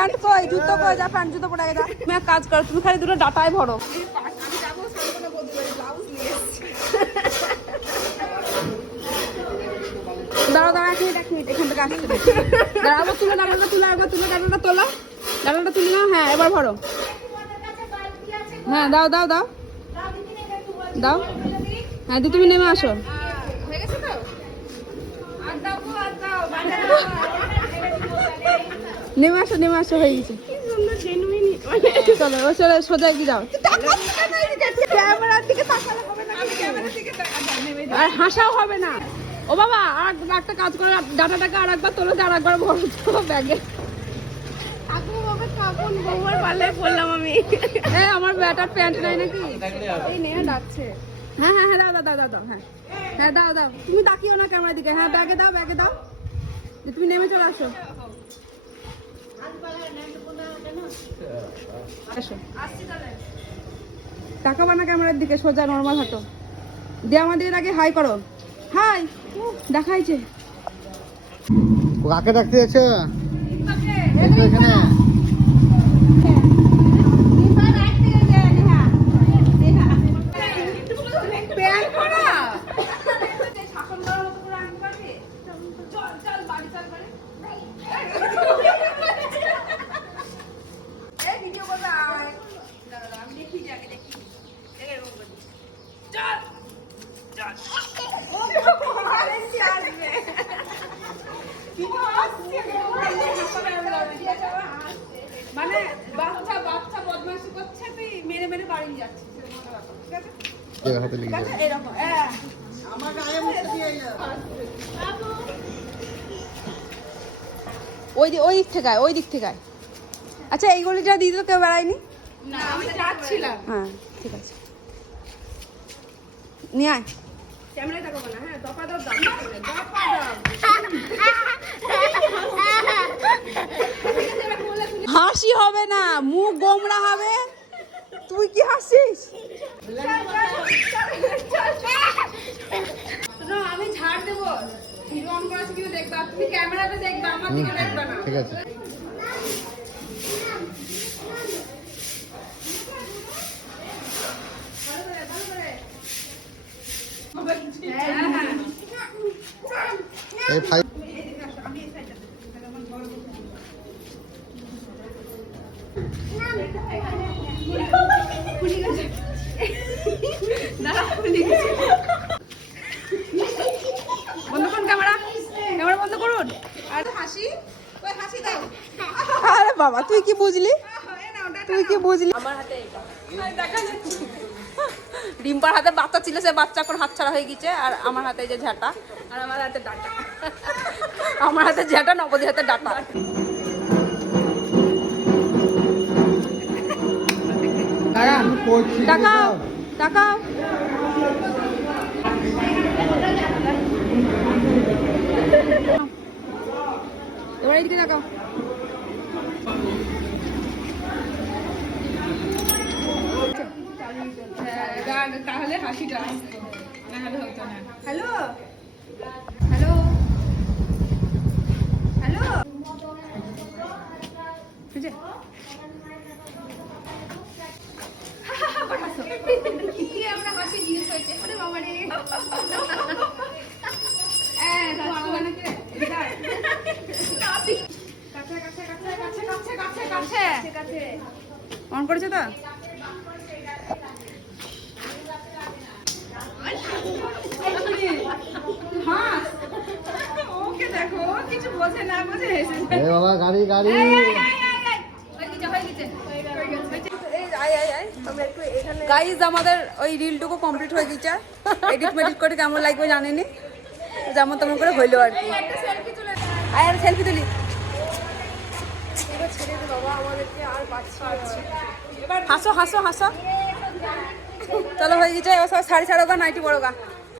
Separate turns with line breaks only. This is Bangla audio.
প্যান্ট কই? জুতো কই? যা প্যান্ট, জুতো পরে যা। তুমি এক কাজ করো, তুমি খালি দুটো ডাটায় ভরো। দাঁড়াও দাঁড়াও, এক তুলে ডাটাটা তুলে একবার তুলে ডাটাটা তোলা। ডাটাটা তুলে নাও হ্যাঁ এবার ভরো। হ্যাঁ দাও দাও দাও। দাও। হ্যাঁ তুমি নেমে আসো। নেমে আসো নেমে আসো হয়ে গেছে। চলো ও চলে সোজা এগিয়ে যাও। আর হাসাও হবে না। ও বাবা আর একটা কাজ করে ডাটাটাকে আর একবার তোলো আর একবার ভরো তো ব্যাগে। এই আমার ব্যাটার প্যান্ট নাই নাকি? এই নেহা ডাকছে। হ্যাঁ হ্যাঁ হ্যাঁ দাও দাও দাও দাও দাও হ্যাঁ। হ্যাঁ দাও দাও। তুমি তাকিও না ক্যামেরার দিকে। হ্যাঁ ব্যাগে দাও ব্যাগে দাও। তুমি নেমে চলে আসো। তাকাবা না ক্যামেরার দিকে সোজা নর্মাল হাঁটো। দিয়ে আমাদের আগে হাই করো। হাই দেখাইছে।
কাকে ডাকতে যাচ্ছ? এখানে?
প্যান করা শাসন করার মতো করে আনতে পারবি চল চল বাড়ি চল বাড়ি এই ভিডিও করবে আয় দাঁড়া, দাঁড়া, আমি দেখি যে আগে দেখি এরকম করি। চল চল ও আরেকটি আসবে কি হাসছে মানে বাচ্চা বাচ্চা বদমাইশি করছে তুই মেরে মেরে বাড়ি নিয়ে যাচ্ছিস এরকম একটা ব্যাপার, ঠিক আছে
জায়গা হাতে লেগে যাবে।
হ্যাঁ ওই দি- ওই দিক থেকে ওই দিক থেকে। আচ্ছা এই গলিটা দিদি তো কেউ বেড়ায়নি?
না আমি যাচ্ছিলাম।
হ্যাঁ ঠিক আছে। নিয়ে আয়।
ক্যামেরায় তাকাবো না হ্যাঁ
হাসি হবে না মুখ গোমরা হবে। তুই কি হাসিস?
না আমি ঝাড় দেবো। ভিডিও অন করা আছে কিনা দেখবা তুমি ক্যামেরাতে দেখবা আমার দিকে দেখবা না।
ঠিক আছে। এই ফাইভ
বন্ধ করুন ক্যামেরা ক্যামেরা বন্ধ করুন।
আর হাসি? ওই হাসি দাও।
আরে বাবা তুই কি বুঝলি? তুই কি বুঝলি? আমার হাতে রিম্পার হাতে বাচ্চা ছিল সে বাচ্চা এখন হাতছাড়া হয়ে গেছে আর আমার হাতে যে ঝাঁটা আর আমার হাতে ডাটা। আমার হাতে ঝাঁটা নবদী হাতে ডাটা। দাঁড়ান। তাকাও তাকাও। এবার এইদিকে তাকাও।
তাহলে হাসিটা আসতো হ্যালো? হ্যালো? হ্যালো?
অন করেছে তো?
ওকে দেখো কিছু বোঝে না বোঝে।
বাবা গাড়ি গাড়ি।
গাইজ আমাদের ওই রিলটুকু কমপ্লিট হয়ে গেছে। এডিট মেডিট করে কেমন লাগবে জানিনি। যেমন তেমন করে হইল আর কি। আর সেলফি তুলি। হাসো হাসো হাসো। চলো হয়ে গেছে, এবার সব শাড়ি ছাড়ো গা নাইটি পরো গা